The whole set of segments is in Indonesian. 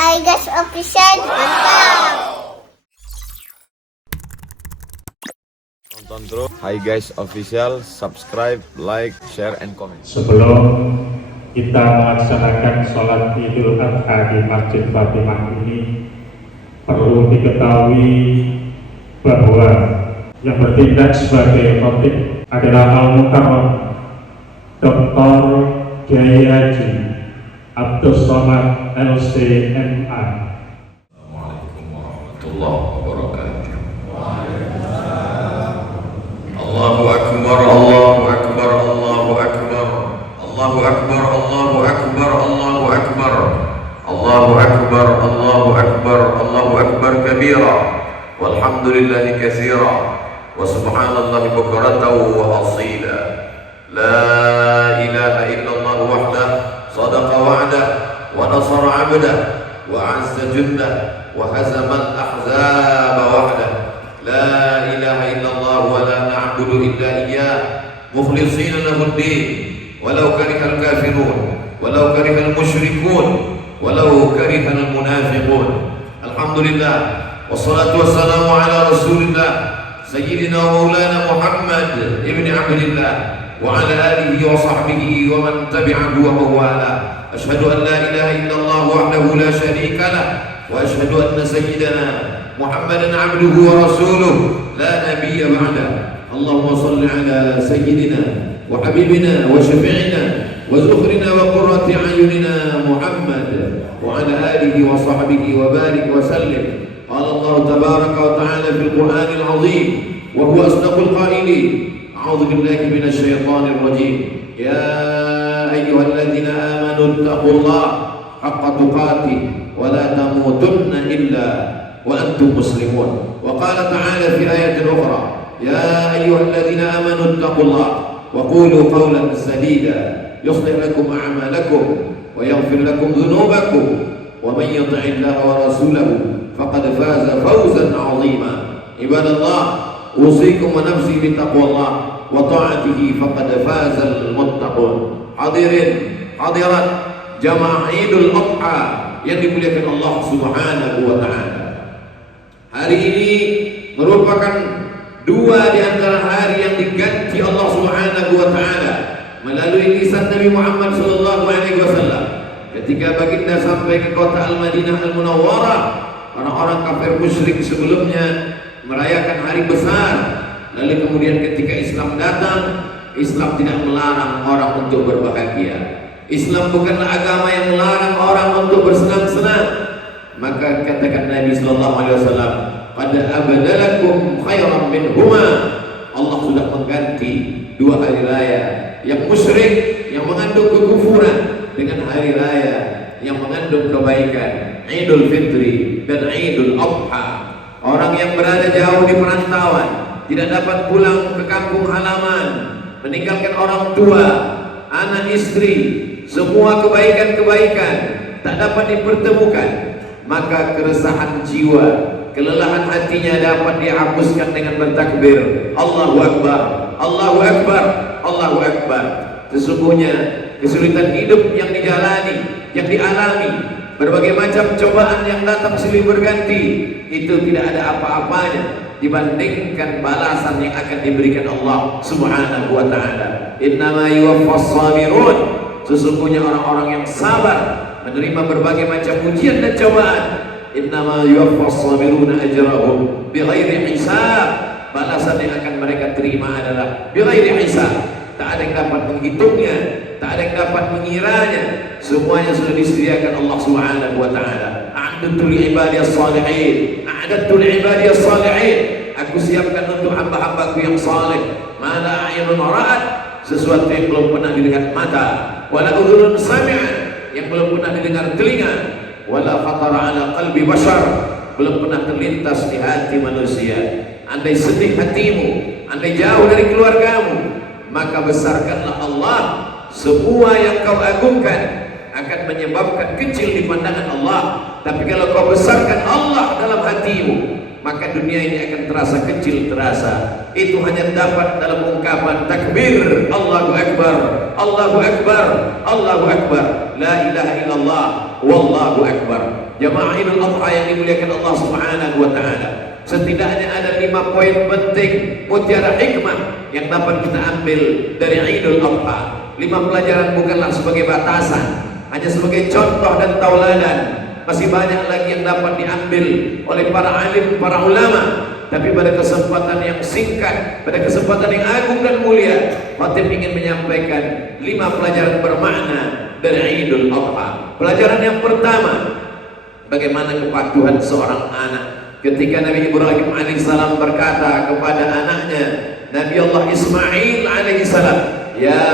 iGas Official, mantap. Tonton terus Hi Guys Official, subscribe, like, share, and comment. Sebelum kita melaksanakan sholat Idul Adha di Masjid Fatimah ini, perlu diketahui bahwa yang bertindak sebagai khotib adalah Al-Mukarram Dr. Kiai Haji Abdul Somad LCMA. Assalamualaikum warahmatullahi wabarakatuh. Allahu Akbar, Allahu Akbar, Allahu Akbar, Allahu Akbar, Allahu Akbar, Allahu Akbar, Allahu Akbar, Allahu Akbar, Allahu Akbar kabira, walhamdulillahi katsira, wa subhanallahi bukratan wa asila. La ilaha illallah wahdahu sadaqa wa'dah wa nasara 'abdah wa 'azza jundah wa hazama al-ahzaba wahdah. La ilaha illallah wa la na'budu illa iyyah mukhlishina lahu ad-din walau karihal kafirun walau karihal musyrikun walau karihal munafiqun. Alhamdulillah wassalatu wassalamu ala rasulillah sayyidina wa maulana Muhammad ibn Abdillah wa ala alihi wa sahbihi wa man tabi'ahu wa mawala. Ashhadu an la ilaha illallah wahdahu la sharika lah wa ashhadu anna sayyidana Muhammadan abduhu wa rasuluh la nabiyya ba'da. Allahumma salli ala sayyidina wa habibina wa syafi'ina wa zukhrina wa qurrati a'yunina Muhammad wa ala alihi wa sahbihi wa barik wa sallim. Qala Allah tabaraka wa ta'ala fil Qur'anil 'azim wa huwa asdaqul qailin. A'udzu billahi minasy syaithanir rajim. Ya ayyuhalladzina amanu taqullaha haqqa tuqatih wa la tamutunna illa wa antum muslimun. Wa qala ta'ala fi ayatin ukhra, ya ayyuhalladzina amanu taqullaha wa qulu qawlan sadida yuslih lakum a'malakum wa yaghfir lakum dhunubakum wa man yuti'illaha wa rasulahu faqad faza fawzan 'azima. Ibadallah, usikum wa nafsi bi taqwallah wa ta'atihi faqad fazal muttaqun. Hadirin hadirat jamaah Idul Adha yang dimuliakan Allah Subhanahu wa taala. Hari ini merupakan dua di antara hari yang diganti Allah Subhanahu wa taala melalui lisan Nabi Muhammad sallallahu alaihi wasallam. Ketika baginda sampai ke kota Al-Madinah Al-Munawwarah, orang-orang kafir musyrik sebelumnya merayakan hari besar. Lalu kemudian ketika Islam datang, Islam tidak melarang orang untuk berbahagia. Islam bukanlah agama yang melarang orang untuk bersenang-senang. Maka katakan Nabi sallallahu alaihi wasallam, "Qad abdalakum khairan minhuma." Allah sudah mengganti dua hari raya yang musyrik, yang mengandung kekufuran, dengan hari raya yang mengandung kebaikan, Idul Fitri dan Idul Adha. Orang yang berada jauh di perantauan, tidak dapat pulang ke kampung halaman, meninggalkan orang tua, anak istri, semua kebaikan-kebaikan tak dapat dipertemukan, maka keresahan jiwa, kelelahan hatinya dapat dihapuskan dengan bertakbir Allahu Akbar, Allahu Akbar, Allahu Akbar. Sesungguhnya kesulitan hidup yang dijalani, yang dialami, berbagai macam cobaan yang datang silih berganti, itu tidak ada apa-apanya dibandingkan balasan yang akan diberikan Allah Subhanahu wa taala. Innama yuwaffas sabirun, sesungguhnya orang-orang yang sabar menerima berbagai macam ujian dan cobaan. Innama yuwaffas sabiruna ajrahum bighairi hisab, balasan yang akan mereka terima adalah bighairi hisab. Tak ada yang dapat menghitungnya, tak ada yang dapat mengiranya. Semuanya sudah disediakan Allah Subhanahu wa taala. A'adtu li ibadiyas salihin, a'adtu li ibadiyas salihin. Aku siapkan untuk hamba-hambaku yang saleh. Mala a'yunun ra'at, sesuatu yang belum pernah dilihat mata, wala udhunun sami'at, yang belum pernah didengar telinga, wala khatara ala qalbi bashar, belum pernah terlintas di hati manusia. Andai sedih hatimu, andai jauh dari keluargamu, maka besarkanlah Allah. Semua yang kau agungkan akan menyebabkan kecil di pandangan Allah. Tapi kalau kau besarkan Allah dalam hatimu, maka dunia ini akan terasa kecil, terasa. Itu hanya dapat dalam ungkapan takbir Allahu Akbar, Allahu Akbar, Allahu Akbar, la ilaha illallah, wallahu akbar. Jamaah Idul Adha yang dimuliakan Allah Subhanahu wa taala, setidaknya ada 5 poin penting mutiara hikmah yang dapat kita ambil dari Idul Adha. 5 pelajaran bukanlah sebagai batasan, hanya sebagai contoh dan tauladan. Masih banyak lagi yang dapat diambil oleh para alim, para ulama. Tapi pada kesempatan yang singkat, pada kesempatan yang agung dan mulia, Khatib ingin menyampaikan 5 pelajaran bermakna dari Idul Adha. Pelajaran yang pertama, bagaimana kepatuhan seorang anak. Ketika Nabi Ibrahim alaihissalam berkata kepada anaknya Nabi Allah Ismail alaihissalam, "Ya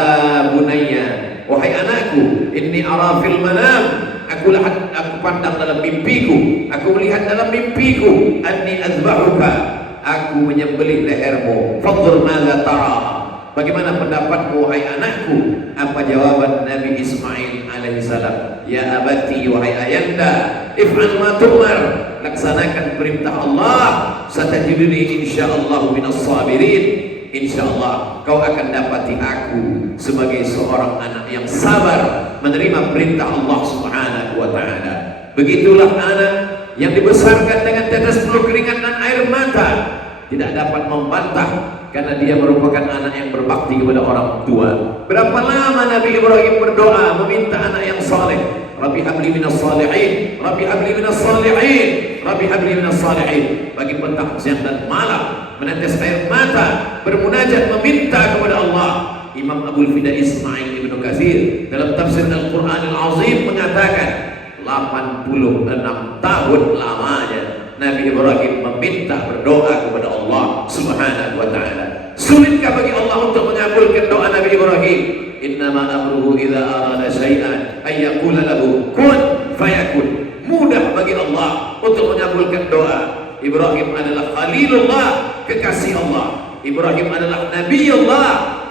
bunayya, wahai anakku, inni ara fil manam, aku pandang dalam mimpiku, aku melihat dalam mimpiku, anni azbahuka, aku menyembelih lehermu, fanzur madza tara." Bagaimana pendapatmu wahai anakku? Apa jawaban Nabi Ismail alaihissalam? "Ya abati, wahai ayanda, if'al ma tu'mar, laksanakan perintah Allah, satajiduni insyaallah minas sabirin." Insyaallah kau akan dapati aku sebagai seorang anak yang sabar menerima perintah Allah Subhanahu wa taala. Begitulah anak yang dibesarkan dengan tetes peluh keringat dan air mata, tidak dapat membantah karena dia merupakan anak yang berbakti kepada orang tua. Berapa lama Nabi Ibrahim berdoa meminta anak yang saleh? Rabbi habli minas salihin, Rabbi habli minas salihin, Rabbi habli minas salihin. Bagi petang, siang dan malam menetes air mata, bermunajat meminta kepada Allah. Imam Abul Fida Ismail Ibnu Katsir dalam tafsir Al-Qur'an Al-Azim mengatakan 86 tahun lamanya Nabi Ibrahim meminta berdoa kepada Allah Subhanahu wa taala. Sulitkah bagi Allah untuk mengabulkan doa Nabi Ibrahim? Innama amruhu idza arada syai'an ay yaqula lahu kun fayakun. Mudah bagi Allah untuk mengabulkan doa. Ibrahim adalah Khalilullah, kekasih Allah. Ibrahim adalah Nabi Allah,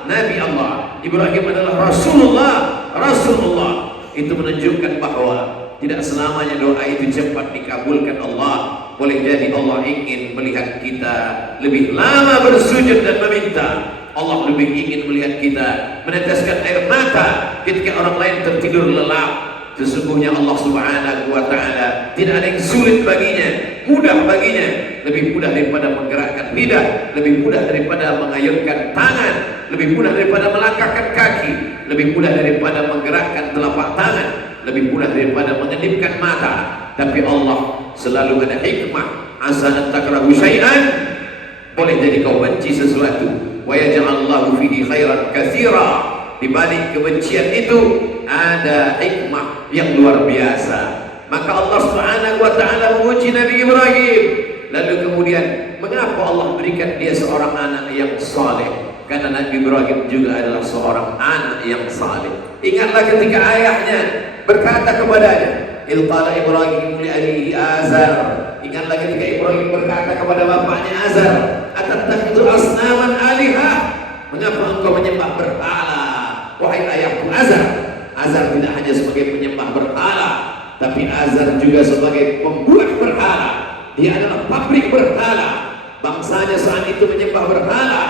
Nabi Allah. Ibrahim adalah Rasulullah, Rasulullah. Itu menunjukkan bahwa tidak selamanya doa itu cepat dikabulkan Allah. Boleh jadi Allah ingin melihat kita lebih lama bersujud dan meminta. Allah lebih ingin melihat kita meneteskan air mata ketika orang lain tertidur lelap. Sesungguhnya Allah Subhanahu wa taala tidak ada yang sulit baginya, mudah baginya, lebih mudah daripada menggerakkan lidah, lebih mudah daripada mengayunkan tangan, lebih mudah daripada melangkahkan kaki, lebih mudah daripada menggerakkan telapak tangan, lebih mudah daripada mengedipkan mata. Tapi Allah selalu ada hikmah. Asa an takrahu syai'an, boleh jadi kau benci sesuatu, wa yaj'alallahu fihi khairan katsira. Di balik kebencian itu ada hikmah yang luar biasa. Maka Allah Subhanahu wa taala menguji Nabi Ibrahim. Lalu kemudian mengapa Allah berikan dia seorang anak yang saleh? Karena Nabi Ibrahim juga adalah seorang anak yang saleh. Ingatlah ketika ayahnya berkata kepadanya, "Il qala Ibrahim li abihi Azar." Ingatlah ketika Ibrahim berkata kepada bapaknya Azar, "Atattakhidhu asnaman alihah?" Mengapa engkau menyembah berhala? Wahai ayahku Azar. Azar tidak hanya sebagai penyembah berhala, tapi Azar juga sebagai pembuat berhala. Dia adalah pabrik berhala. Bangsanya saat itu menyembah berhala.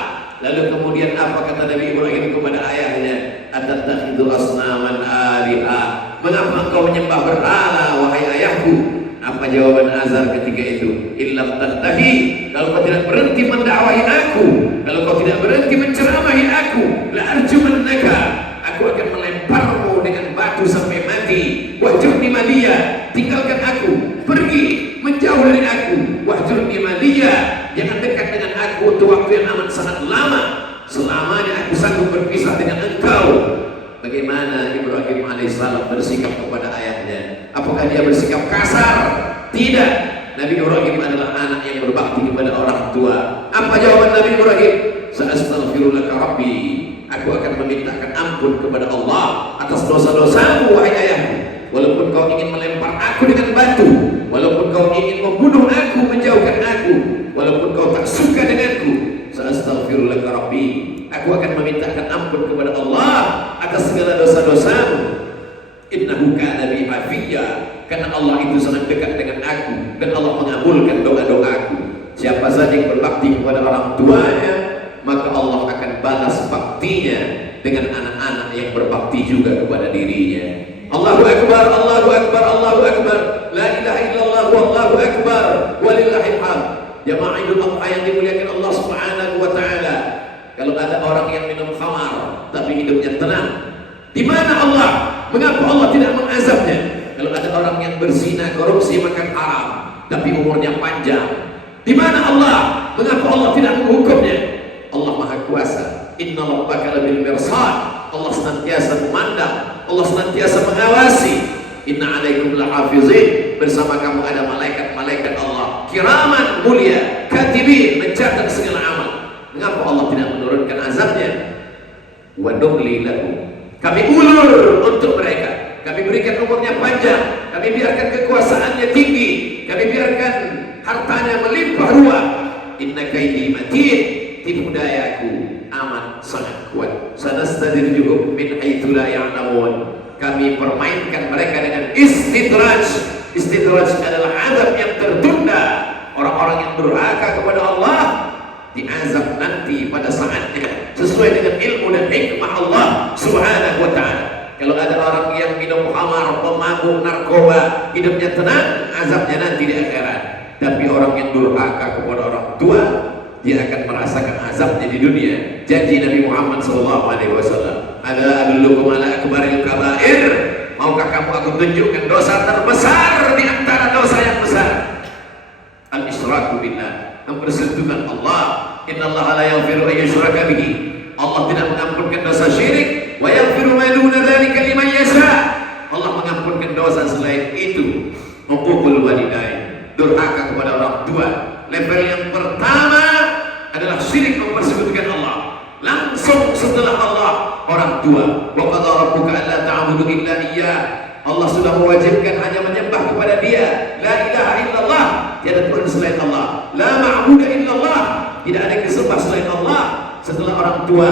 Lalu kemudian apa kata Nabi Ibrahim kepada ayahnya? Atattakhidhu asnaman alihah. Mengapa engkau menyembah berhala wahai ayahku? Apa jawaban Azar ketika itu? Illam tahtahi, kalau kau tidak berhenti mendakwahi aku, kalau kau tidak berhenti menceramahi aku, la arjumannaka, aku akan melemparmu dengan batu sampai mati. Wahjurni maliya, tinggalkan aku, pergi menjauh dari aku. Wahjurni maliya, jangan dekat dengan aku untuk waktu yang amat sangat lama. Selamanya aku sanggup berpisah dengan engkau. Bagaimana Ibrahim alaihissalam bersikap kepada ayahnya? Apakah dia bersikap kasar? Tidak. Nabi Ibrahim adalah anak yang berbakti kepada orang tua. Apa jawaban Nabi Ibrahim? Sa'astaghfirulaka rabbi. Aku akan memintakan ampun kepada Allah atas dosa-dosamu wahai ayahku. Walaupun kau ingin melempar aku dengan batu, walaupun kau ingin membunuh aku, menjauhkan aku, walaupun kau tak suka denganku, sa'astaghfirulaka rabbi. Aku akan memintakan ampun kepada Allah atas segala dosa-dosamu. Innahu kana bi hafiyya, karena Allah itu sangat dekat dengan aku dan Allah mengabulkan doa-doaku. Siapa saja yang berbakti kepada orang tuanya, maka Allah akan balas baktinya dengan anak-anak yang berbakti juga kepada dirinya. Allahu akbar, Allahu akbar, Allahu akbar. La ilaha akbar walillahil hamd. Jamaah Idul Adha yang dimuliakan Allah Subhanahu wa taala. Kalau ada orang yang minum khamar tapi hidupnya tenang, di mana Allah? Mengapa Allah tidak mengazabnya? Kalau ada orang yang berzina, korupsi, makan haram tapi umurnya panjang, di mana Allah? Mengapa Allah tidak menghukumnya? Allah Maha Kuasa. Inna rabbaka labil mirsad. Allah senantiasa memandang, Allah senantiasa mengawasi. Inna alaikum lahafizin. Bersama kamu ada malaikat-malaikat Allah kiraman mulia, katibin, mencatat segala amal. Mengapa Allah tidak menurunkan azabnya? Wa numli lahum. Kami ulur untuk mereka. Kami berikan umurnya panjang. Kami biarkan kekuasaannya tinggi. Kami biarkan hartanya melimpah ruah. Inna kaidi matin. Tipu dayaku amat sangat kuat. Sanastadrijuhum min haitsu la ya'lamun. Kami permainkan mereka dengan istidraj. Istidraj adalah azab yang tertunda. Orang-orang yang durhaka kepada Allah diazab nanti pada saatnya sesuai dengan ilmu dan hikmah Allah Subhanahu wa ta'ala. Kalau ada orang yang minum khamar, pemabuk, narkoba, hidupnya tenang, azabnya nanti di akhirat. Tapi orang yang durhaka kepada orang tua, dia akan merasakan azabnya di dunia. Janji Nabi Muhammad SAW, ala adullukum ala akbaril kabair. Maukah kamu aku tunjukkan dosa terbesar di antara dosa yang besar? Al-isyraku billah, mempersekutukan Allah. Innallaha la yaghfiru an yushraka bihi. Allah tidak mengampunkan dosa syirik. Wa yaghfiru ma duna dzalika liman yasha. Allah mengampunkan dosa selain itu. Uququl walidain, durhaka kepada orang tua. Level yang pertama adalah syirik, mempersekutukan Allah. Langsung setelah Allah, orang tua. Wa qadha rabbuka alla ta'budu illa iyyah. Allah sudah mewajibkan hanya menyembah kepada Dia. La ilaha illallah, tiada Tuhan selain Allah. La ma'budu illallah, tidak ada yang disembah selain Allah. Setelah orang tua,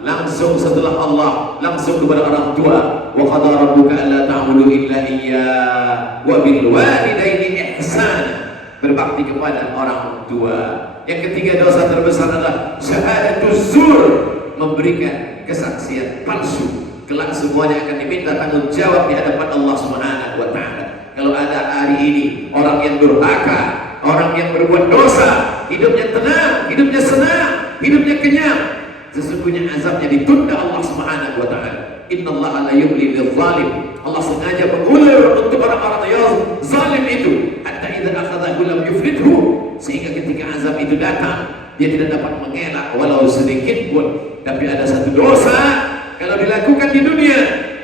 langsung setelah Allah, langsung kepada orang tua. Wa qadha rabbuka alla ta'budu illa iyyah wa bil walidaini ihsana. Berbakti kepada orang tua. Yang ketiga dosa terbesar adalah syahadatuz zur, memberikan kesaksian palsu. Kelak semuanya akan diminta tanggung jawab di hadapan Allah Subhanahu wa ta'ala. Kalau ada hari ini orang yang durhaka, orang yang berbuat dosa, hidupnya tenang, hidupnya senang, hidupnya kenyang, sesungguhnya azabnya ditunda Allah Subhanahu wa ta'ala. Innallaha la yumli lil zalim. Allah sengaja mengulur untuk orang-orang yang zalim itu. Hatta idza akhadhahu lam yuflithu, sehingga ketika azab itu datang, dia tidak dapat mengelak walau sedikit pun. Tapi ada satu dosa, kalau dilakukan di dunia,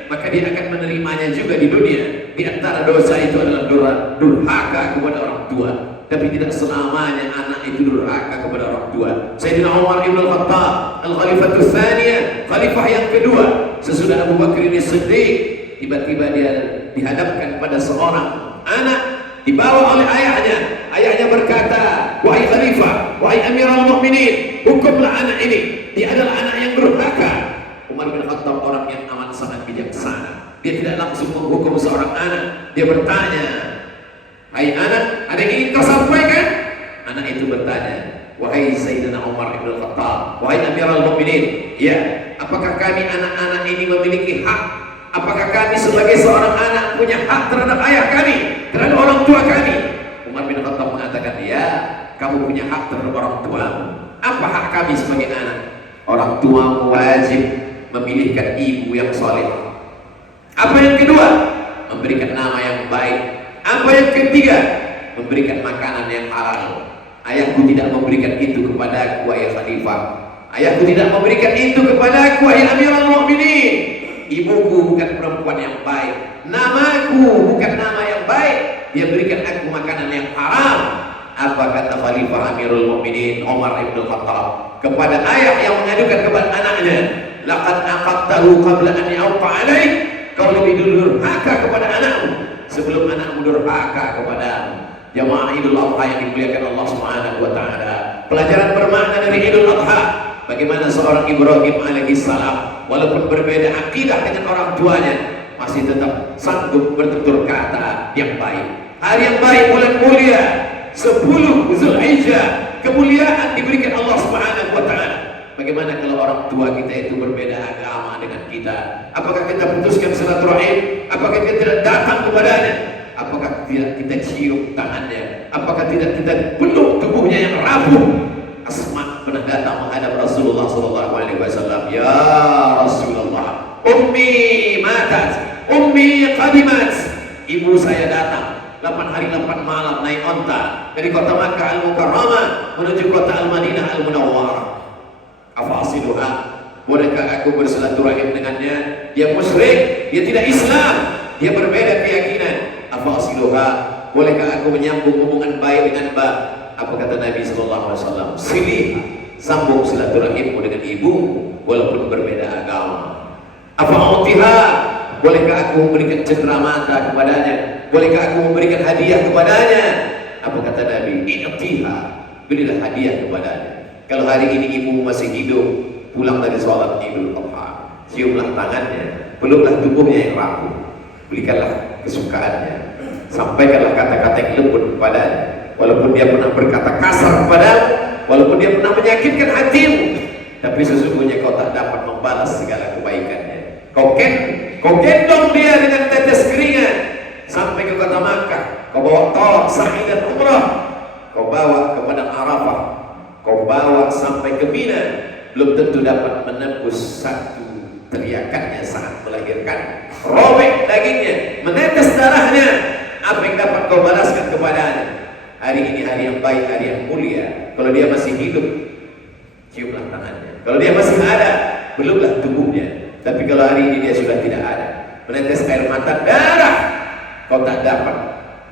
maka dia akan menerimanya juga di dunia. Di antara dosa itu adalah durhaka kepada orang tua. Tapi tidak selamanya anak itu durhaka kepada orang tua. Sayyidina Umar ibn al-Khattab, al-Khalifatul Tsaniyah, khalifah yang kedua sesudah Abu Bakar ini Siddiq, tiba-tiba dia dihadapkan pada seorang anak, dibawa oleh ayahnya. Ayahnya berkata, wahai khalifah, wahai Amirul Mukminin, hukumlah anak ini. Dia adalah anak yang durhaka. Umar bin Khattab orang yang amat sangat bijaksana. Dia tidak langsung menghukum seorang anak. Dia bertanya, hai anak, ada yang ingin kau sampaikan? Anak itu bertanya, wahai Sayyidina Umar ibn Khattab, wahai Amirul Mukminin, ya, apakah kami anak-anak ini memiliki hak? Apakah kami sebagai seorang anak punya hak terhadap ayah kami, terhadap orang tua kami? Umar bin Khattab mengatakan, ya, kamu punya hak terhadap orang tuamu. Apa hak kami sebagai anak? Orang tuamu wajib memilihkan ibu yang soleh. Apa yang kedua? Memberikan nama yang baik. Apa yang ketiga? Memberikan makanan yang halal. Ayahku tidak memberikan itu kepada aku, wahai khalifah. Ayahku tidak memberikan itu kepada aku, wahai Amirul Mukminin. Ibuku bukan perempuan yang baik. Namaku bukan nama yang baik. Dia berikan aku makanan yang haram. Apa kata Khalifah Amirul Mukminin Umar ibn Khattab kepada ayah yang mengadukan kepada anaknya? Laqad aqadtahu qabla an yauqa alaik. Kau lebih dulu durhaka kepada anakmu sebelum anakmu durhaka kepadamu. Jamaah Idul Adha yang dimuliakan Allah Subhanahu wa ta'ala. Pelajaran bermakna dari Idul Adha, bagaimana seorang Ibrahim alaihissalam walaupun berbeda akidah dengan orang tuanya masih tetap sanggup bertutur kata yang baik. Hari yang baik, bulan mulia 10 Zulhijjah, kemuliaan diberikan Allah Subhanahu wa ta'ala. Bagaimana kalau orang tua kita itu berbeda agama dengan kita? Apakah kita putuskan silaturahim? Apakah kita tidak datang kepadanya? Apakah tidak kita cium tangannya? Apakah tidak kita peluk tubuhnya yang rapuh? Asma pernah datang menghadap Rasulullah SAW. Ya Rasulullah, ummi matat, ummi qadimat. Ibu saya datang 8 hari 8 malam naik onta dari kota Makkah Al-Mukarramah menuju kota Al-Madinah Al-Munawwarah. Afasiluha, bolehkah aku bersilaturahim dengannya? Dia musyrik, dia tidak Islam, dia berbeda keyakinan. Afasiluha, bolehkah aku menyambung hubungan baik dengan Mbak? Apa kata Nabi SAW? Silih, sambung silaturahimmu dengan ibu walaupun berbeda agama. Afa'utiha, bolehkah aku memberikan cendera mata kepadanya? Bolehkah aku memberikan hadiah kepadanya? Apa kata Nabi? I'tiha, berilah hadiah kepadanya. Kalau hari ini ibu masih hidup, pulang dari sholat Idul Adha, ciumlah tangannya, peluklah tubuhnya yang rapuh, berikanlah kesukaannya, sampaikanlah kata-kata yang lembut kepadanya, walaupun dia pernah berkata kasar kepadamu, walaupun dia pernah menyakitkan hatimu, tapi sesungguhnya kau tak dapat membalas segala kebaikannya. Kau gendong dia dengan tetes keringat sampai ke kota Makkah, kau bawa tolak sa'i dan umrah, kau bawa ke padang Arafah, kau bawa sampai ke Mina, belum tentu dapat menembus satu teriakannya saat melahirkan, robek dagingnya, menetes darahnya. Apa yang dapat kau balaskan kepadanya? Hari ini hari yang baik, hari yang mulia. Kalau dia masih hidup, ciumlah tangannya. Kalau dia masih ada, peluklah tubuhnya. Tapi kalau hari ini dia sudah tidak ada, menetes air mata darah, kau tak dapat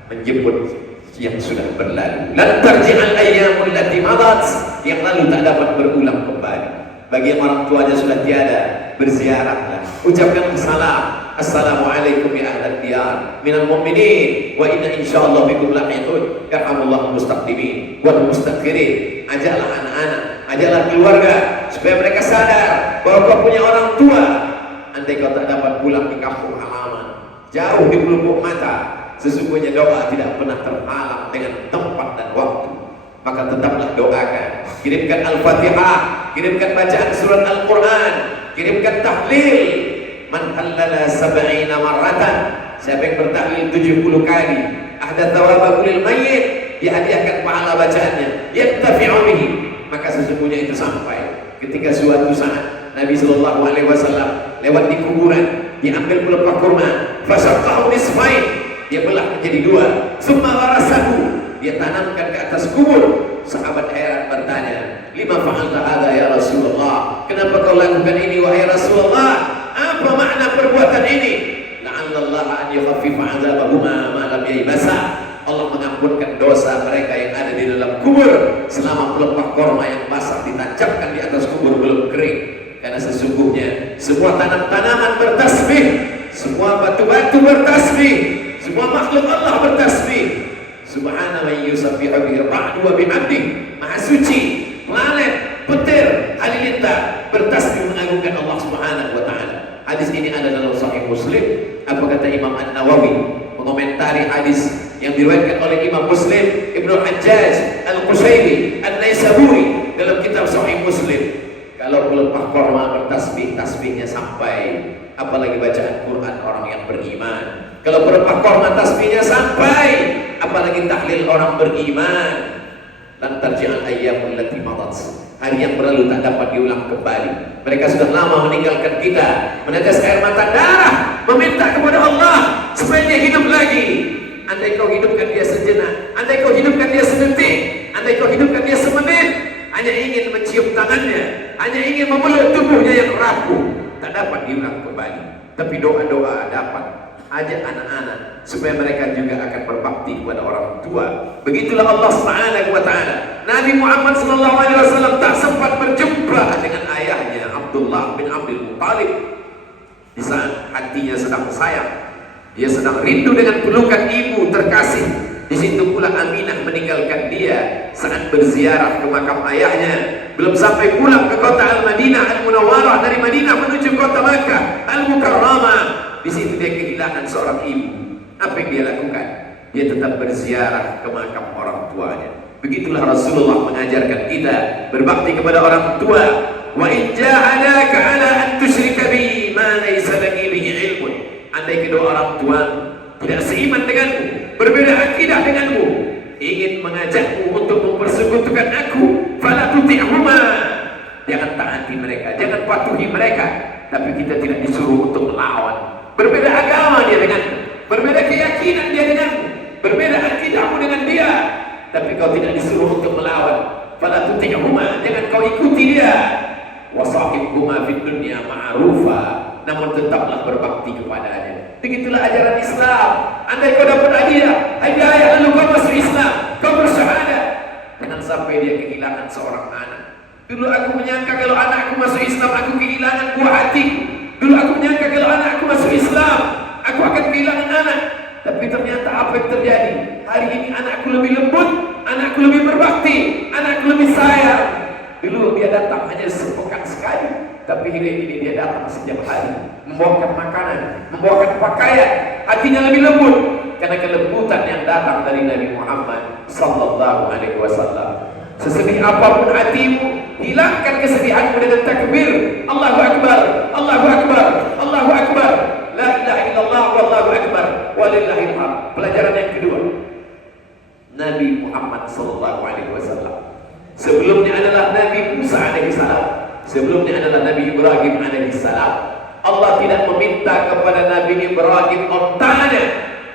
menjemput yang sudah berlalu. Lan tarji'al ayyamul lati madat, yang lalu tak dapat berulang kembali. Bagi yang orang tuanya sudah tiada, berziarahlah, ucapkan salam. Assalamualaikum ya ahlal diyar minal mu'minin wa inna insyaallah bikum lahiqun. Yarhamullahu mustaqdimin wal mustakhirin. Ajaklah anak-anak, ajaklah keluarga supaya mereka sadar bahwa kau punya orang tua. Andai kau tak dapat pulang di kampung halaman, jauh di pelupuk mata, sesungguhnya doa tidak pernah terhalang dengan tempat dan waktu. Maka tetaplah doakan, kirimkan Al-Fatihah, kirimkan bacaan surat Al-Quran, kirimkan tahlil. Man halala sab'ina marratan, siapa yang bertahlil 70 kali, ahda thawaba kulil mayyit, dihadiahkan pahala bacaannya, yattafi'u bihi. Maka sesungguhnya itu sampai ketika suatu saat Nabi SAW lewat di kuburan, diambil pelepah kurma, fasyaqahu nisfain, dia belah menjadi 2, summa warasahu, dia tanamkan ke atas kubur. Sahabat heran bertanya, lima fa'alta hadza ya Rasulullah, kenapa kau lakukan ini wahai Rasulullah? Apa makna perbuatan ini? La'allallah an yukhaffifa 'adzabahuma ma lam yaybasa. Allah mengampunkan dosa mereka yang ada di dalam kubur selama pelepah korma yang basah ditancapkan di atas kubur belum kering. Karena sesungguhnya semua tanam-tanaman bertasbih, semua batu-batu bertasbih, semua makhluk Allah bertasbih. Subhana man yusabbihu bihi ar-ra'du wa bihamdihi. Maha suci, planet, petir, halilintar bertasbih mengagungkan Allah Subhanahu wa taala. Hadis ini ada dalam Sahih Muslim. Apa kata Imam An-Nawawi mengomentari hadis yang diriwayatkan oleh Imam Muslim, Ibnu Hajjaj Al-Qusairi An-Naisaburi dalam kitab Sahih Muslim. Kalau pelepah korma bertasbih, tasbihnya sampai, apalagi bacaan Quran orang yang beriman. Kalau pelepah korma tasbihnya sampai, apalagi tahlil orang beriman. Lan tarji'al ayyamul lati madat, hari yang berlalu tak dapat diulang kembali. Mereka sudah lama meninggalkan kita, menetes air mata darah, meminta kepada Allah supaya dia hidup lagi. Andai kau hidupkan dia sejenak, andai kau hidupkan dia sedetik, andai kau hidupkan dia semenit, hanya ingin mencium tangannya, hanya ingin memeluk tubuhnya yang rapuh, tak dapat diulang kembali. Tapi doa-doa dapat. Ajak anak-anak supaya mereka juga akan berbakti kepada orang tua. Begitulah Allah Subhanahu wa taala. Nabi Muhammad SAW tak sempat berjumpa dengan ayahnya Abdullah bin Abdul Muttalib. Di saat hatinya sedang sayang, dia sedang rindu dengan pelukan ibu terkasih. Di situ pula Aminah meninggalkan dia saat berziarah ke makam ayahnya. Belum sampai pulang ke kota Al-Madinah Al-Munawwarah, dari Madinah menuju kota Makkah Al-Mukarramah. Di situ dia kehilangan seorang ibu. Apa yang dia lakukan? Dia tetap berziarah ke makam orang tuanya. Begitulah Rasulullah mengajarkan kita berbakti kepada orang tua. Wa in jahadaka 'ala an tusyrika bi ma laysa laka bihi ilmun. Andai kedua orang tua tidak seiman denganmu, berbeda akidah denganmu, ingin mengajakmu untuk mempersekutukan aku, fala tuti'huma, jangan taati mereka, jangan patuhi mereka. Tapi kita tidak disuruh untuk melawan. Berbeda agama dia denganmu, berbeda keyakinan dia denganmu, berbeda akidahmu dengan dia, tapi kau tidak disuruh untuk melawan. Fala tuti'huma, jangan kau ikuti dia. Wasahibhuma fid dunya ma'rufa, namun tetaplah berbakti kepadanya. Begitulah ajaran Islam. Andai kau dapat hadiah lalu kau masuk Islam, kau bersyahadat, jangan sampai dia kehilangan seorang anak. Dulu aku menyangka kalau anakku masuk Islam aku kehilangan buah hatiku. Dulu aku menyangka kalau anakku masuk Islam aku akan kehilangan anak. Tapi ternyata apa yang terjadi? Hari ini anakku lebih lembut, anakku lebih berbakti, anakku lebih sayang. Dulu dia datang hanya sepekan sekali, tapi hari ini dia datang setiap hari, membawakan makanan, membawakan pakaian, hatinya lebih lembut karena kelembutan yang datang dari Nabi Muhammad sallallahu alaihi wasallam. Sesedih apapun hatimu, hilangkan kesedihanmu dengan takbir Allahu Akbar, Allahu Akbar, Allahu Akbar, la ilaha illallah wallahu akbar, walillahil hamd. Pelajaran yang kedua, Nabi Muhammad sallallahu alaihi wasallam sebelumnya adalah Nabi Musa alaihissalam, sebelumnya adalah Nabi Ibrahim alaihissalam. Allah tidak meminta kepada Nabi Ibrahim ontanya,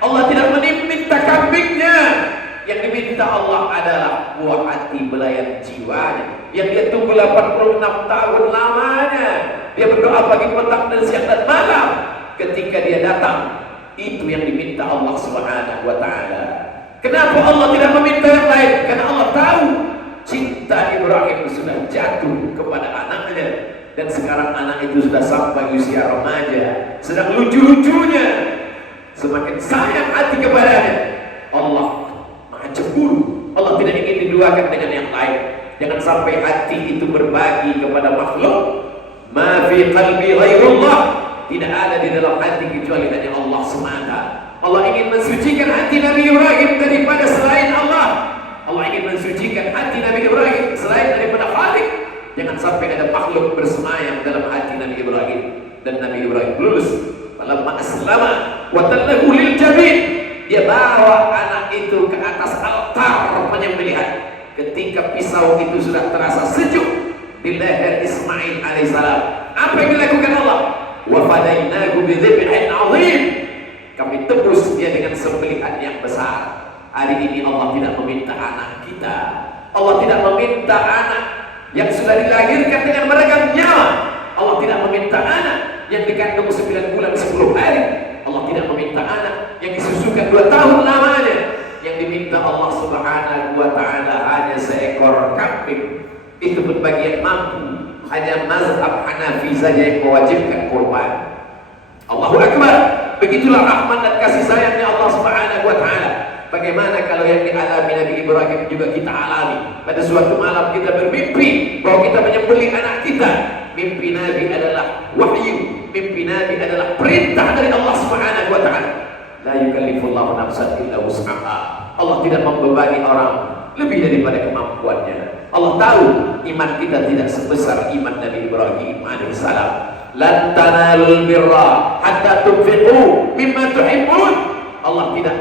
Allah tidak meminta kambingnya. Yang diminta Allah adalah buah hati belayan jiwanya yang dia tunggu 86 tahun lamanya. Dia berdoa pagi, petang, dan siang dan malam. Ketika dia datang, itu yang diminta Allah Subhanahu wa ta'ala. Kenapa Allah tidak meminta yang lain? Karena Allah tahu cinta Ibrahim sudah jatuh kepada anaknya, dan sekarang anak itu sudah sampai usia remaja, sedang lucu-lucunya, semakin sayang hati kepadanya. Allah maha cemburu, Allah tidak ingin diduakan dengan yang lain. Jangan sampai hati itu berbagi kepada makhluk. Ma fi qalbi ghairullah, tidak ada di dalam hati kecuali hanya Allah semata. Allah ingin mensucikan hati Nabi Ibrahim daripada selain Allah. Allah ingin mensucikan hati Nabi Ibrahim selain daripada Khalik. Jangan sampai ada makhluk bersemayam dalam hati Nabi Ibrahim. Dan Nabi Ibrahim lulus. Falamma aslama wa tallahu lil jabin, dia bawa anak itu ke atas altar penyembelihan. Ketika pisau itu sudah terasa sejuk di leher Ismail alaihissalam, apa yang dilakukan Allah? Wa fadainahu bi dzibhin 'adzim, kami tebus dia dengan sembelihan yang besar. Hari ini Allah tidak meminta anak kita, Allah tidak meminta anak yang sudah dilahirkan dengan beragam nyawa, Allah tidak meminta anak yang dikandung 9 bulan 10 hari, Allah tidak meminta anak yang disusukan 2 tahun lamanya. Yang diminta Allah Subhanahu wa ta'ala hanya seekor kambing, itu pun bagi yang mampu. Hanya mazhab Hanafi saja yang mewajibkan kurban. Allahu Akbar. Begitulah rahmat dan kasih sayangnya Allah Subhanahu wa ta'ala. Bagaimana kalau yang dialami Nabi Ibrahim juga kita alami? Pada suatu malam kita bermimpi bahwa kita menyembelih anak kita. Mimpi Nabi adalah wahyu, mimpi Nabi adalah perintah dari Allah Subhanahu wa ta'ala. La yukallifullahu nafsan illa wus'aha. Allah tidak membebani orang lebih daripada kemampuannya. Allah tahu iman kita tidak sebesar iman Nabi Ibrahim alaihissalam. Lan tanalul birra hatta tunfiqu mimma tuhibbun. Allah tidak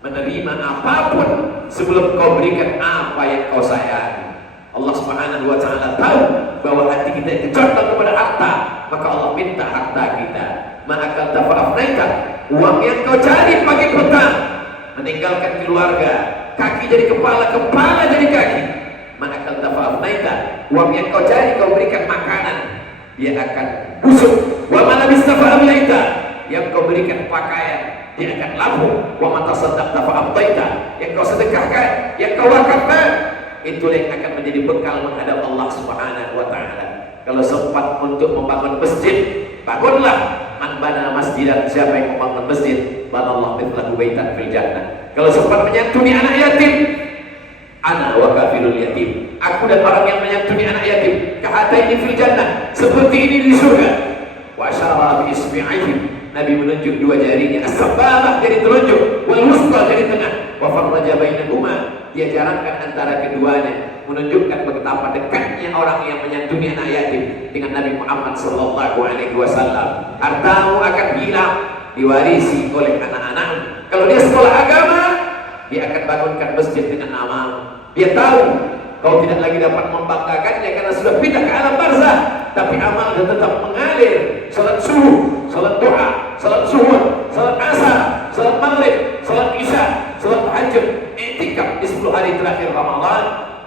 menerima apapun sebelum kau berikan apa yang kau sayangi. Allah Subhanahu wa ta'ala tahu bahwa hati kita itu condong kepada harta, maka Allah minta harta kita. Ma'akal tafa'afnaita, uang yang kau cari pagi petang, meninggalkan keluarga, kaki jadi kepala, kepala jadi kaki. Ma'akal tafa'afnaita, uang yang kau cari kau berikan makanan, dia akan busuk. Wa malabista fa'amlaita, yang kau berikan pakaian, dia akan lapuk. Wa matasaddaqta fa'amtaita, yang kau sedekahkan, yang kau wakafkan, itulah yang akan menjadi bekal menghadap Allah Subhanahu wa ta'ala. Kalau sempat untuk membangun masjid, bangunlah. Man bana masjidan, siapa yang membangun masjid, banallahu mithlahu baitan fil jannah. Kalau sempat menyantuni anak yatim, ana wa kafilul yatim, aku dan orang yang menyantuni anak yatim, kahataini fil jannah, seperti ini di surga. Wa asyara bi isbi'aihi, Nabi menunjuk 2 jarinya, as-sababah jadi telunjuk, wal wusta jadi tengah, wa farraja bainahuma, dia jarangkan antara keduanya, menunjukkan betapa dekatnya orang yang menyantuni anak yatim dengan Nabi Muhammad sallallahu alaihi wasallam. Hartamu akan hilang, diwarisi oleh anak-anakmu. Kalau dia sekolah agama, dia akan bangunkan masjid dengan nama. Dia tahu kau tidak lagi dapat membanggakannya karena sudah pindah ke alam barzah, tapi amal dia tetap mengalir. Salat subuh, salat duha, salat zuhur, salat asar, salat maghrib, salat isya, salat tahajud, i'tikaf di 10 hari terakhir Ramadan.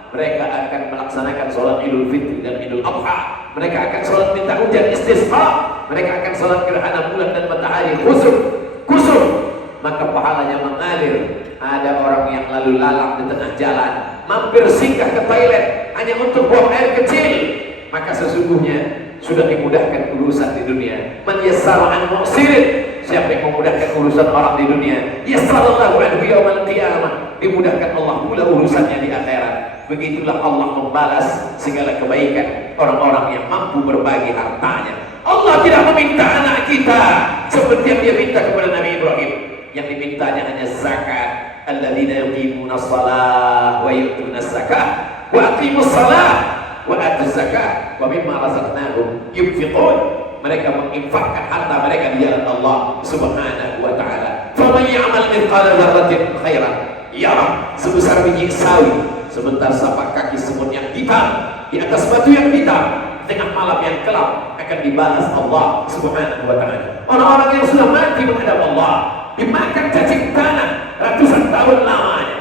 Mereka akan melaksanakan sholat Idul Fitri dan Idul Adha. Mereka akan sholat minta hujan istisqa. Mereka akan sholat gerhana bulan dan matahari kusuf. Maka pahalanya mengalir. Ada orang yang lalu lalang di tengah jalan, mampir singgah ke toilet hanya untuk buang air kecil, maka sesungguhnya sudah dimudahkan urusan di dunia. Man yassara an mu'sirin, siapa yang memudahkan urusan orang di dunia, yassarallahu anhu yaumal qiyamah, dimudahkan Allah pula urusannya di akhirat. Begitulah Allah membalas segala kebaikan orang-orang yang mampu berbagi hartanya. Allah tidak meminta anak kita seperti yang dia minta kepada Nabi Ibrahim. Yang dimintanya hanya zakat. Alladzina yuqimuna shalah wa yu'tuna zakah wa aqimus shalah wa atuz zakah wa mimma razaqnahum yunfiqun. Mereka menginfakkan harta mereka di jalan Allah Subhanahu wa taala. Faman ya'mal mithqala dzarratin khairan yarah, sebesar biji sawi, sebentar sapak kaki semut yang hitam di atas batu yang hitam dengan malam yang gelap akan dibalas Allah Subhanahu wa taala. Orang-orang yang sudah mati menghadap Allah, dimakan cacing tanah ratusan tahun lamanya,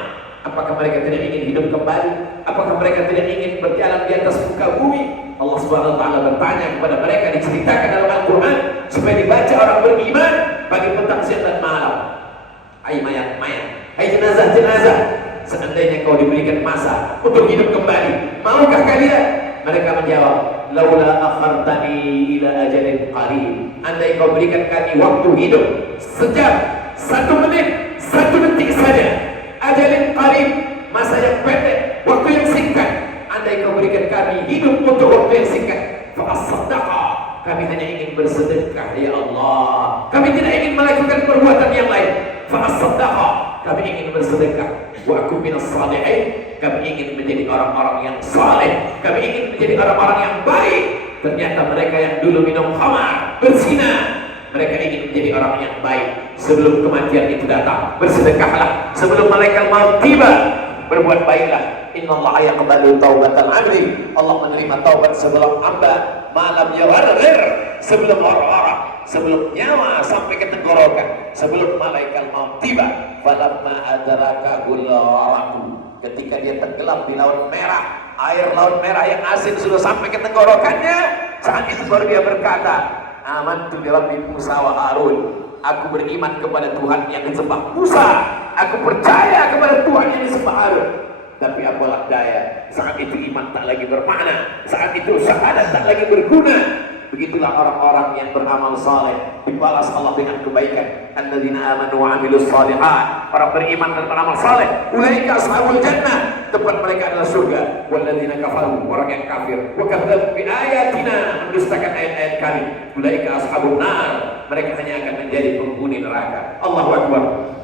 apakah mereka tidak ingin hidup kembali? Apakah mereka tidak ingin berjalan di atas muka bumi? Allah Subhanahu wa taala bertanya kepada mereka, diceritakan dalam Al-Qur'an supaya dibaca orang beriman pagi, petang, siang dan malam. Hai mayat-mayat, hai jenazah-jenazah, seandainya kau diberikan masa untuk hidup kembali, maukah kalian? Mereka menjawab, laula akhartani ila ajalin qarib, andai kau berikan kami waktu hidup sejam, 1 menit, 1 detik saja, ajalin qarib, masa yang pendek, waktu yang singkat, andai kau berikan kami hidup untuk waktu yang singkat, fa'as-saddaqa, kami hanya ingin bersedekah ya Allah, kami tidak ingin melakukan perbuatan yang lain, fa'as-saddaqa, kami ingin bersedekah, wa aku minas salihin, kami ingin menjadi orang-orang yang saleh, kami ingin menjadi orang-orang yang baik. Ternyata mereka yang dulu minum khamar, berzina, mereka ingin menjadi orang yang baik. Sebelum kematian itu datang, bersedekahlah. Sebelum malaikat maut tiba, berbuat baiklah. Innallaha yaqbalu taubatal 'abdi, Allah menerima taubat sebelum hamba malam yawarghir, sebelum orang-orang, sebelum nyawa sampai ke tenggorokan, sebelum malaikat maut tiba. Falamma adrakahul gharaqu, ketika dia tenggelam di laut merah, air laut merah yang asin sudah sampai ke tenggorokannya, saat itu baru dia berkata, amantu bi rabbi Musa wa Harun, aku beriman kepada Tuhan yang disembah Musa, aku percaya kepada Tuhan yang disembah Harun. Tapi apalah daya, saat itu iman tak lagi bermakna, saat itu syahadat tak lagi berguna. Begitulah orang-orang yang beramal saleh, dibalas Allah dengan kebaikan. Alladzina amanu wa 'amilus shalihat, orang beriman dan beramal saleh, ulaika ashabul jannah, tempat mereka adalah surga. Walladzina kafaru, orang yang kafir, wa kadzdzabu bi ayatina, mendustakan ayat-ayat kami, ulaika ashabun nar, mereka hanya akan menjadi penghuni neraka. Allahu akbar,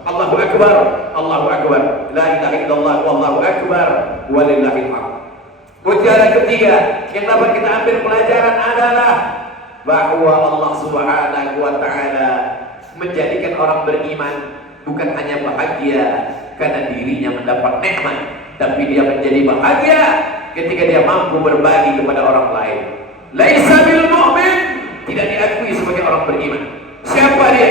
Allahu akbar, Allahu akbar, la ilaha illallah, wallahu akbar, walillahil hamd. Mutiara ketiga yang dapat kita ambil pelajaran adalah bahwa Allah Subhanahu wa taala menjadikan orang beriman bukan hanya bahagia karena dirinya mendapat nikmat, tapi dia menjadi bahagia ketika dia mampu berbagi kepada orang lain. Laisa bil mu'min, tidak diakui sebagai orang beriman. Siapa dia?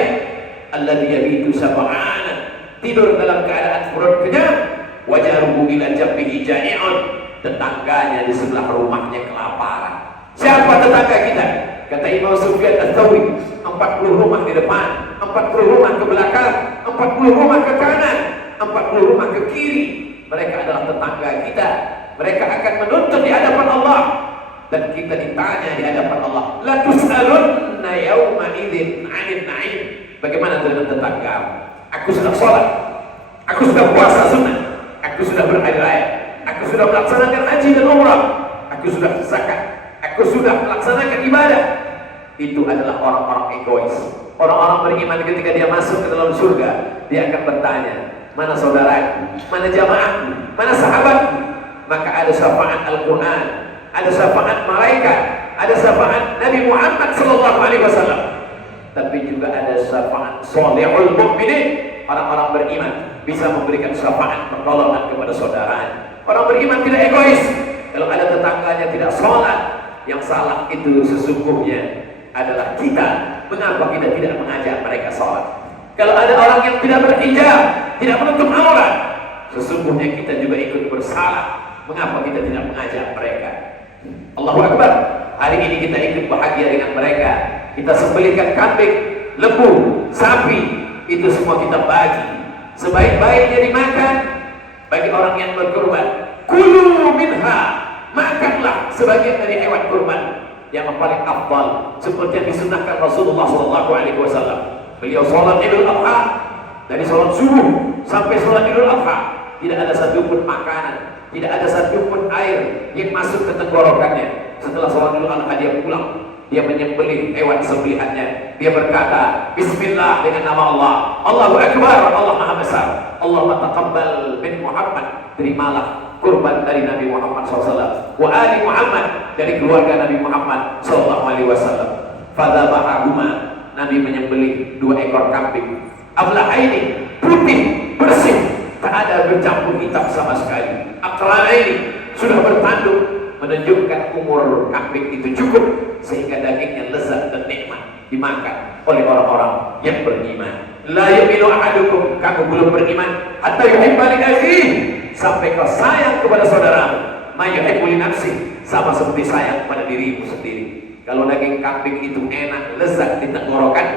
Alladzi yabitu sab'ana, tidur dalam keadaan perut kenyang, wajaruhu ila jambihi ja'i'un, tetangganya di sebelah rumahnya kelaparan. Siapa tetangga kita? Kata Imam Sufyan Ats-Tsauri, 40 rumah di depan, 40 rumah ke belakang, 40 rumah ke kanan, 40 rumah ke kiri. Mereka adalah tetangga kita. Mereka akan menuntut di hadapan Allah, dan kita ditanya di hadapan Allah. La tus'alunna yauma idzin 'anil na'im. Bagaimana dengan tetangga? Aku sudah sholat, aku sudah puasa sunnah, aku sudah berhari raya, aku sudah melaksanakan haji dan umrah, aku sudah zakat, aku sudah melaksanakan ibadah. Itu adalah orang-orang egois. Orang-orang beriman ketika dia masuk ke dalam surga, dia akan bertanya, mana saudaraku, mana jamaahku, mana sahabatku. Maka ada syafaat Al-Quran, ada syafaat malaikat, ada syafaat Nabi Muhammad SAW. Tapi juga ada syafaat sholihul mu'minin, orang-orang beriman bisa memberikan syafaat pertolongan kepada saudaranya. Orang beriman tidak egois. Kalau ada tetangganya tidak sholat, yang salah itu sesungguhnya adalah kita. Mengapa kita tidak mengajak mereka sholat? Kalau ada orang yang tidak berhijab, tidak menutup aurat, sesungguhnya kita juga ikut bersalah. Mengapa kita tidak mengajak mereka? Allahu Akbar. Hari ini kita ikut bahagia dengan mereka. Kita sembelihkan kambing, lembu, sapi, itu semua kita bagi. Sebaik-baiknya dimakan bagi orang yang berkurban. Kulu minha, makanlah sebagian dari hewan kurban yang paling afdal, seperti yang disunahkan Rasulullah SAW. Beliau sholat Idul Adha, dari sholat subuh sampai sholat Idul Adha, tidak ada satupun makanan, tidak ada satupun air yang masuk ke tenggorokannya. Setelah sholat Idul Adha dia pulang, dia menyembelih hewan sembelihannya. Dia berkata, Bismillah, dengan nama Allah. Allahu Akbar, Allah Maha Besar. Allahumma taqabbal min Muhammad, terimalah kurban dari Nabi Muhammad SAW. Wa ali Muhammad, dari keluarga Nabi Muhammad SAW. Fadzabahahuma, Nabi menyembelih 2 ekor kambing. Ablahaini, putih, bersih, tak ada bercampur hitam sama sekali. Aqranaini, sudah bertanduk, menunjukkan umur kambing itu cukup sehingga dagingnya lezat dan nikmat dimakan oleh orang-orang yang beriman. La yu'minu ahadukum, kamu belum beriman hatta yuhibba li akhihi, sampai kau sayang kepada saudaramu ma yuhibbu li nafsihi, sama seperti sayang pada dirimu sendiri. Kalau daging kambing itu enak, lezat di tenggorokan,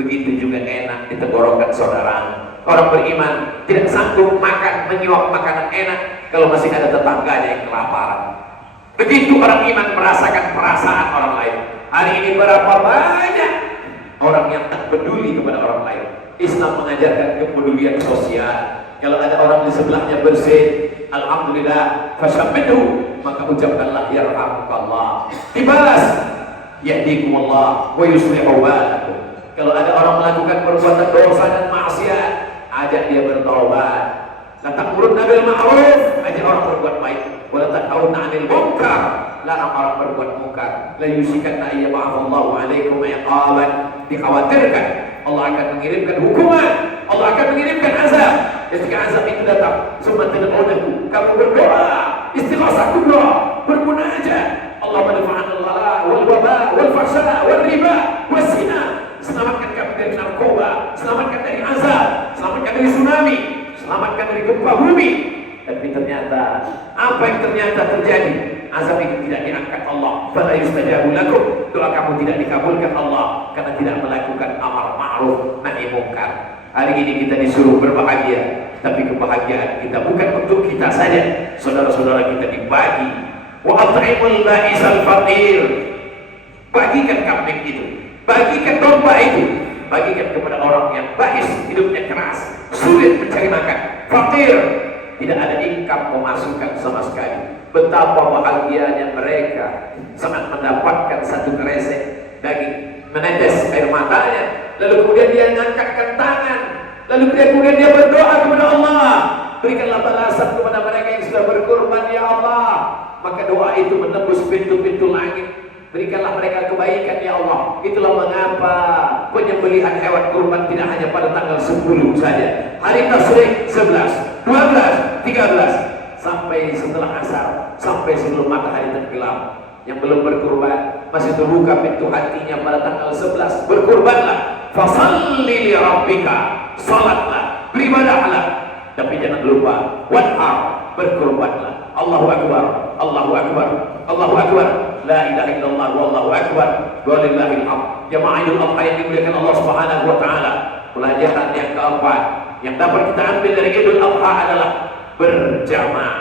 begitu juga enak di tenggorokan saudaramu. Orang beriman tidak sanggup makan, menyuap makanan enak kalau masih ada tetangganya yang kelaparan. Begitu orang iman merasakan perasaan orang lain. Hari ini berapa banyak orang yang tak peduli kepada orang lain. Islam mengajarkan kepedulian sosial. Kalau ada orang di sebelahnya bersih, alhamdulillah, fasyamidhu, maka ucapkanlah yarhamukallah. Dibalas, yahdikumullah wa yuslihu balakum. Kalau ada orang melakukan perbuatan dosa dan maksiat, ajak dia bertaubat. La ta'muruna bil ma'ruf, ajak orang berbuat baik. Wa la tanhauna 'anil munkar, larang orang berbuat munkar. La yusikanna ayyaba'allahu 'alaikum iqaban, dikhawatirkan Allah akan mengirimkan hukuman, Allah akan mengirimkan azab. Ketika azab itu datang, summa tad'unahu, kamu berdoa, istighosah kubra, bermunajat. Allah madfa'anil ghala wal waba wal fahsya wal riba was zina. Selamatkan kami dari narkoba, selamatkan dari azab, selamatkan dari tsunami, selamatkan dari gempa bumi. Tapi ternyata apa yang ternyata terjadi? Azab itu tidak diangkat Allah. Fala yustajabu lakum, doa kamu tidak dikabulkan Allah karena tidak melakukan amar ma'ruf nahi munkar. Hari ini kita disuruh berbahagia, tapi kebahagiaan kita bukan untuk kita saja. Saudara-saudara kita dibagi. Wa at'imul ba'isal faqir, bagikan kambing itu, bagikan domba itu, bagikan kepada orang yang bais, hidupnya keras, sulit mencari makan, fakir, tidak ada income pemasukan sama sekali. Betapa bahagianya mereka sangat mendapatkan satu kresek daging, menetes air matanya, lalu kemudian dia mengangkatkan tangan, lalu kemudian dia berdoa kepada Allah, berikanlah balasan kepada mereka yang sudah berkorban ya Allah. Maka doa itu menembus pintu-pintu langit. Berikanlah mereka kebaikan ya Allah. Itulah mengapa penyembelihan hewan kurban tidak hanya pada tanggal 10 saja. Hari tasyrik 11, 12, 13 sampai setelah asar, sampai sebelum matahari tenggelam. Yang belum berkurban masih terbuka pintu hatinya pada tanggal 11. Berkurbanlah. Fasalli li rabbika, salatlah, beribadahlah. Tapi jangan lupa wanhar, berkurbanlah. Allahu Akbar, Allahu Akbar, Allahu Akbar. La ilaha illallah wallahu akbar walillahil hamd. Jamaah Idul Adha yang dimuliakan Allah Subhanahu wa taala. Pelajaran yang keempat yang dapat kita ambil dari Idul Adha adalah berjamaah.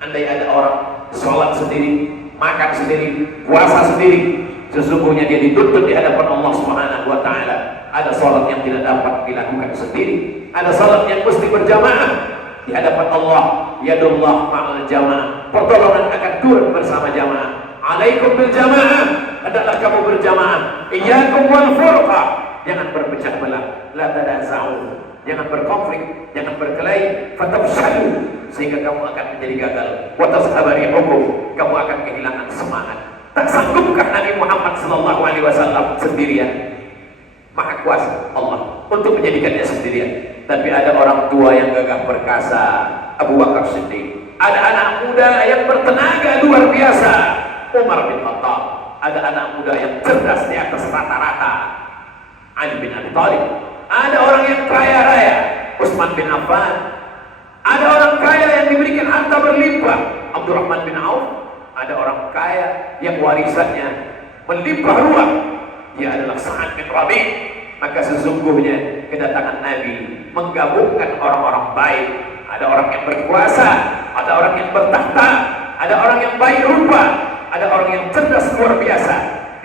Andai ada orang sholat sendiri, makan sendiri, puasa sendiri, sesungguhnya dia dituntut di hadapan Allah Subhanahu wa taala. Ada sholat yang tidak dapat dilakukan sendiri, ada sholat yang mesti berjamaah di hadapan Allah. Yadullah ma'al jamaah, pertolongan akan turun bersama jamaah. Alaikum bil jamaah, hendaklah kamu berjamaah. Iyyakum wal furqa, jangan berpecah belah. La tadaza'u, jangan berkonflik, jangan berkelahi. Fatafshalu, sehingga kamu akan menjadi gagal. Wa tashabari hukum, kamu akan kehilangan semangat. Tak sanggupkah Nabi Muhammad SAW sendirian? Maha kuasa Allah untuk menjadikannya sendirian. Tapi ada orang tua yang gagah perkasa, Abu Bakar Siddiq. Ada anak muda yang bertenaga luar biasa, Umar bin Khattab. Ada anak muda yang cerdas di atas rata-rata, Ali bin Abi Thalib. Ada orang yang kaya raya, Utsman bin Affan. Ada orang kaya yang diberikan harta berlimpah, Abdurrahman bin Auf. Ada orang kaya yang warisannya melimpah ruah, dia adalah Sa'ad bin Rabi'. Maka sesungguhnya kedatangan Nabi menggabungkan orang-orang baik. Ada orang yang berkuasa, ada orang yang bertahta, ada orang yang baik rupa, ada orang yang cerdas luar biasa,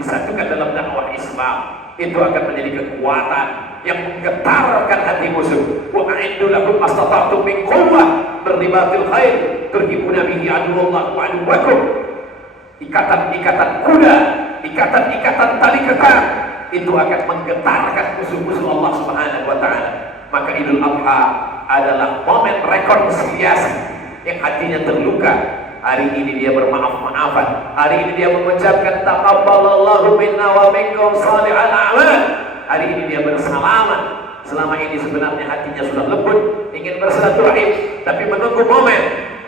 disatukan dalam dakwah Islam. Itu akan menjadi kekuatan yang menggetarkan hati musuh. Wa a'iddu lahum mastata'tum min quwwah berribatil khair turhibuna bihi aduwallah wa aduwwakum. Ikatan-ikatan kuda, ikatan-ikatan tali kekar, itu akan menggetarkan musuh-musuh Allah Subhanahu wa taala. Maka Idul Adha adalah momen rekonsiliasi yang hatinya terluka. Hari ini dia bermaaf-maafan. Hari ini dia mengucapkan taqabbalallahu minna wa minkum shalihal a'mal. Hari ini dia bersalaman. Selama ini sebenarnya hatinya sudah lembut, ingin bersilaturahim, tapi menunggu momen.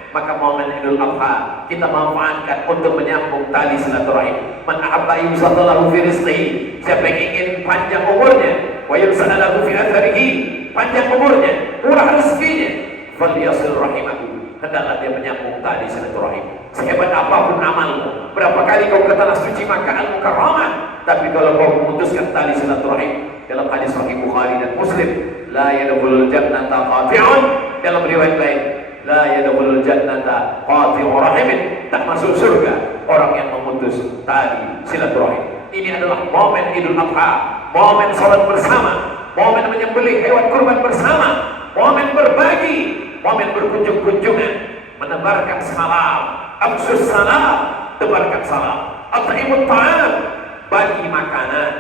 Maka momen Idul Adha kita manfaatkan untuk menyambung tali silaturahim. Man ahabba yusallallahu fi rizqihi, siapa yang ingin panjang umurnya, wa yusallallahu fi atharihi, panjang umurnya, murah rezekinya, falyasil rahimahu, hendaklah dia menyambung tali silaturahim. Sehebat apapun amalmu, berapa kali kau ke tanah suci Makkah al-Mukarramah, tapi kalau kau memutuskan tali silaturahim, dalam hadis Sahih Bukhari dan Muslim, la yadkhulul jannata qati'un, dalam riwayat lain, la yadkhulul jannata qati'ur rahimin, tak masuk surga orang yang memutus tali silaturahim. Ini adalah momen Idul Adha, momen salat bersama, momen menyembelih hewan kurban bersama, momen berbagi, momen berkunjung-kunjungan, menebarkan salam, absus salam, tebarkan salam, at'imut ta'am, bagi makanan,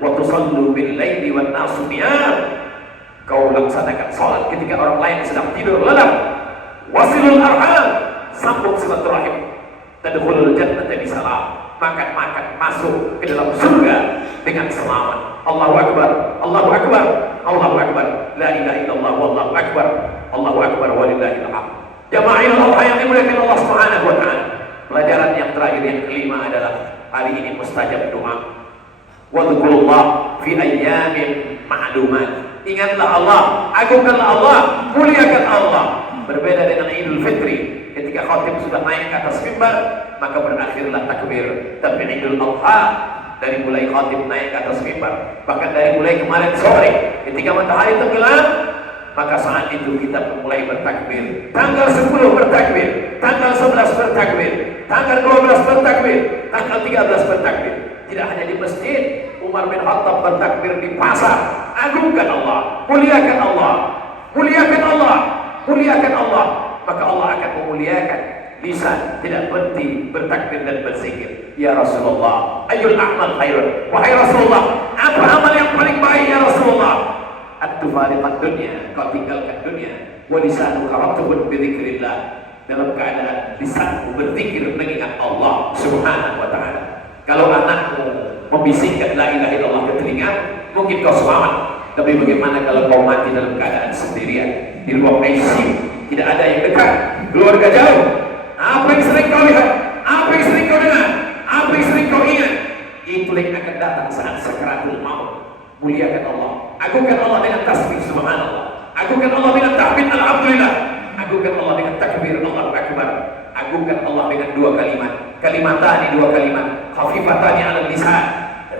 wa tusallu bil laili wan nasu niyam, kau laksanakan salat ketika orang lain sedang tidur lelap. Wasilul arham, sambung silaturahim. Tadkhulul jannata bisalam, makan-makan masuk ke dalam surga dengan selamat. Allahu akbar, Allahu akbar, Allahu akbar, la ilaha illallah wallahu akbar, Allahu akbar walillahil hamd. Jamaahil Allah yang dimuliakan Allah Subhanahu wa taala. Pelajaran yang terakhir yang kelima adalah hari ini mustajab doa. Wa dzkurullah fi ayyamin ma'lumat. Ingatlah Allah, agungkanlah Allah, muliakan Allah. Berbeda dengan Idul Fitri, ketika khatib sudah naik ke atas mimbar, maka berakhirlah takbir. Tapi Idul Adha, dari mulai khatib naik ke atas mimbar, bahkan dari mulai kemarin sore, ketika matahari tenggelam, maka saat itu kita mulai bertakbir. Tanggal 10 bertakbir, tanggal 11 bertakbir, tanggal 12 bertakbir, tanggal 13 bertakbir. Tidak hanya di masjid, Umar bin Khattab bertakbir di pasar. Agungkan Allah, muliakan Allah, muliakan Allah, muliakan Allah, maka Allah akan memuliakan lisan, tidak berhenti bertakbir dan berzikir. Ya Rasulullah, ayyul a'mal khairun, wahai Rasulullah, apa amal yang paling baik ya Rasulullah? At-tufariqat dunya, kau tinggalkan dunia, wa lisanuka ratbun bi dzikrillah, dalam keadaan lisanmu berzikir mengingat Allah Subhanahu wa taala. Kalau anakmu membisikkan la ilaha illallah ke telinga, mungkin kau selamat. Tapi bagaimana kalau kau mati dalam keadaan sendirian di ruang ICU, tidak ada yang dekat, keluarga jauh? Apa yang sering kau lihat? Apa yang sering kau dengar? Apa yang sering kau ingat? Itu yang akan datang saat sakaratul maut. Muliakan Allah, agungkan Allah dengan tasbih subhanallah, agungkan Allah dengan tahmid alhamdulillah, agungkan Allah dengan takbir Allahu akbar, agungkan Allah dengan dua kalimat, kalimatani, dua kalimat, khafifatani ala lisan,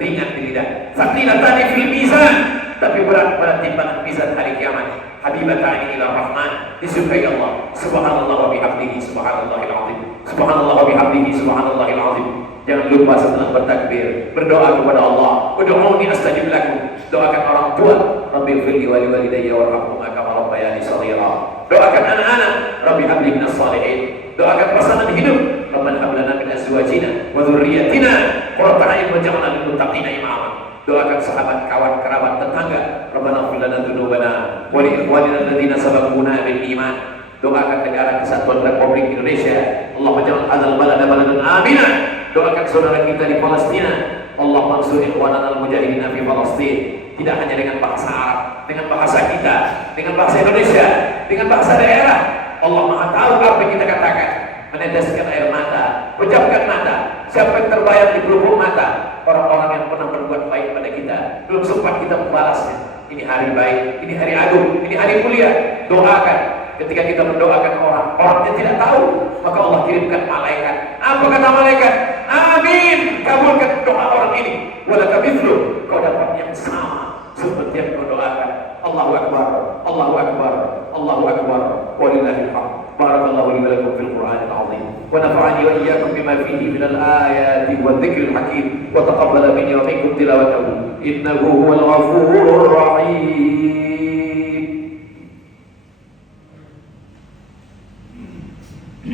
ringan di lidah, tsaqilatani fil mizan, tapi berat pada timbangan mizan hari kiamat. Habibatani ila rahman, disukai Allah. Subhanallah wa bihamdihi subhanallahil azim, subhanallah wa bihamdihi subhanallahil azim. Jangan lupa setelah bertakbir berdoa kepada Allah. Ud'uuni astajib lakum. Doakan orang tua, Rabbi ighfirli wa liwalidayya warhamhuma kama rabbayani shaghira. Doakan anak-anak, Rabbi habli minas shalihin. Doakan pasangan hidup, Rabbana hab lana min azwajina wa dzurriyyatina qurrata a'yun waj'alna lil muttaqina imama. Doakan sahabat, kawan, kerabat, tetangga, Rabbana ighfir lana dzunubana wa li ikhwanina alladziina sabaquna bil iman. Doakan negara kesatuan Republik Indonesia, Allahumma ja'al hadzal balada baladan aminan. Doakan saudara kita di Palestina, Allah mansur ikhwanana al-mujahidin fi Palestin, tidak hanya dengan bahasa Arab, dengan bahasa kita, dengan bahasa Indonesia, dengan bahasa daerah. Allah Maha tahu apa yang kita katakan. Meneteskan air mata, pejamkan mata. Siapa yang terbayang di pelupuk mata? Orang-orang yang pernah berbuat baik pada kita, belum sempat kita membalasnya. Ini hari baik, ini hari agung, ini hari mulia. Doakan. Ketika kita mendoakan orang, orangnya tidak tahu, maka Allah kirimkan malaikat. Apa kata malaikat? Amin. Kabulkan doa orang ini. Walaka mithlu, kau dapat yang sama seperti yang kau doakan. Allahu Akbar, Allahu Akbar, Allahu Akbar. Walillahil hamd. Barakallahu li wa lakum fil Qur'anil azim. Wa nafa'ani wa iyyakum bima fihi minal ayati wa dzikril hakim. Wa taqabbala minni wa minkum tilawatahu. Innahu huwal ghafurur rahim.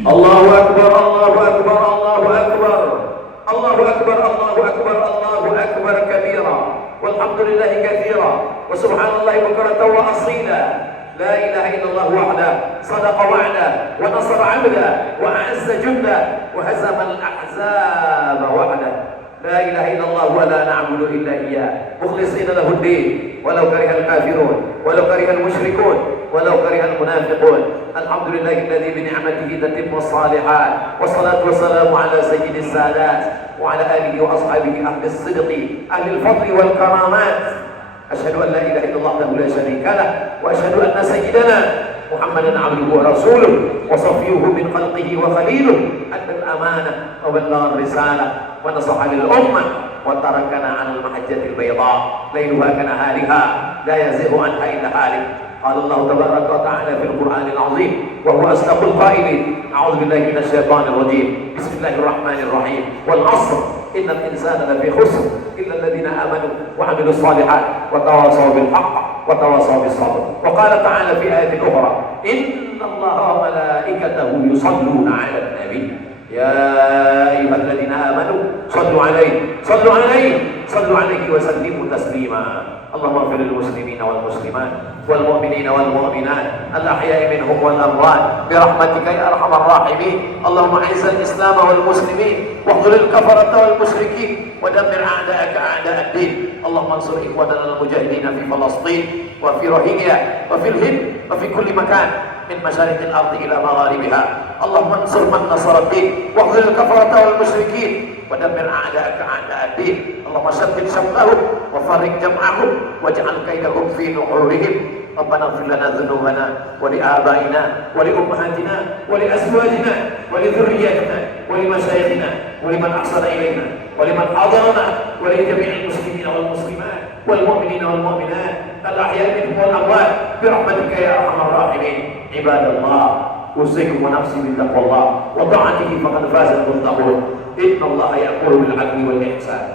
Allahu Akbar, Allahu Akbar, Allahu Akbar. Allahu Akbar, Allahu Akbar, Allahu Akbar kabira. Walhamdulillahi katsira. Wa subhanallahi bukratan wa asila. لا إله إلا الله وحده صدق وعده ونصر عبده وأعز جنده وهزم الأحزاب وحده لا إله إلا الله ولا نعبد إلا إياه مخلصين له الدين ولو كره الكافرون ولو كره المشركون ولو كره المنافقون الحمد لله الذي بنعمته تتم الصالحات والصلاة والسلام على سيد السادات وعلى آله وأصحابه أهل الصدق أهل الفضل والكرامات أشهد أن لا إله إلا الله وحده لا شريك له وأشهد أن سيدنا محمدا عبده ورسوله وصفيه من خلقه وخليله أدى الأمانة وبلغ الرسالة ونصح للأمة وتركنا على المحجة البيضاء ليلها كنهارها لا يزيغ عنها إلا هالك قال الله تبارك وتعالى في القرآن العظيم وهو أصدق القائلين أعوذ بالله من الشيطان الرجيم بسم الله الرحمن الرحيم والعصر إن الإنسان لفي خسر إلا الذين آمنوا وعملوا الصالحات وتواصوا بالحق وتواصوا بالصبر وقال تعالى في آية أخرى إن الله وملائكته يصلون على النبي يا أيها الذين آمنوا صلوا عليه وسلموا تسليما اللهم اغفر للمسلمين والمسلمات والمؤمنين والمؤمنات الأحياء منهم والأموات برحمتك يا أرحم الراحمين اللهم أعز الإسلام والمسلمين واخذل الكفرة والمشركين ودمر أعداءك أعداء الدين اللهم انصر إخواننا المجاهدين في فلسطين وفي روهينيا وفي الهند وفي كل مكان من مشارق الأرض إلى مغاربها اللهم انصر من نصر الدين واخذل الكفرة والمشركين ودمر أعداءك أعداء الدين اللهم شتت شملهم وفرق جمعهم واجعل كيدهم في نحورهم ربنا اغفر لنا ذنوبنا ولآبائنا ولأمهاتنا ولأزواجنا ولذرياتنا ولمشايخنا ولمن أحسن إلينا ولمن حضرنا ولجميع المسلمين والمسلمات والمؤمنين والمؤمنات الأحياء منهم والأموات برحمتك يا أرحم الراحمين عباد الله أوصيكم ونفسي بتقوى الله وطاعته فقد فاز المتقون إن الله يأمر بالعدل والإحسان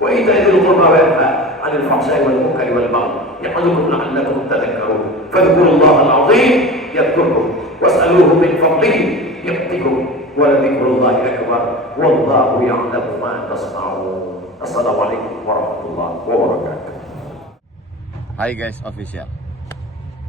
وإيتاء ذي القربى وينهى عن الفحشاء والمنكر والبغي يعظكم لعلكم تذكرون فاذكروا الله العظيم يذكركم واسألوه من فضله يعطكم ولذكر الله أكبر والله يعلم ما تصنعون السلام عليكم ورحمة الله وبركاته. Hi guys official.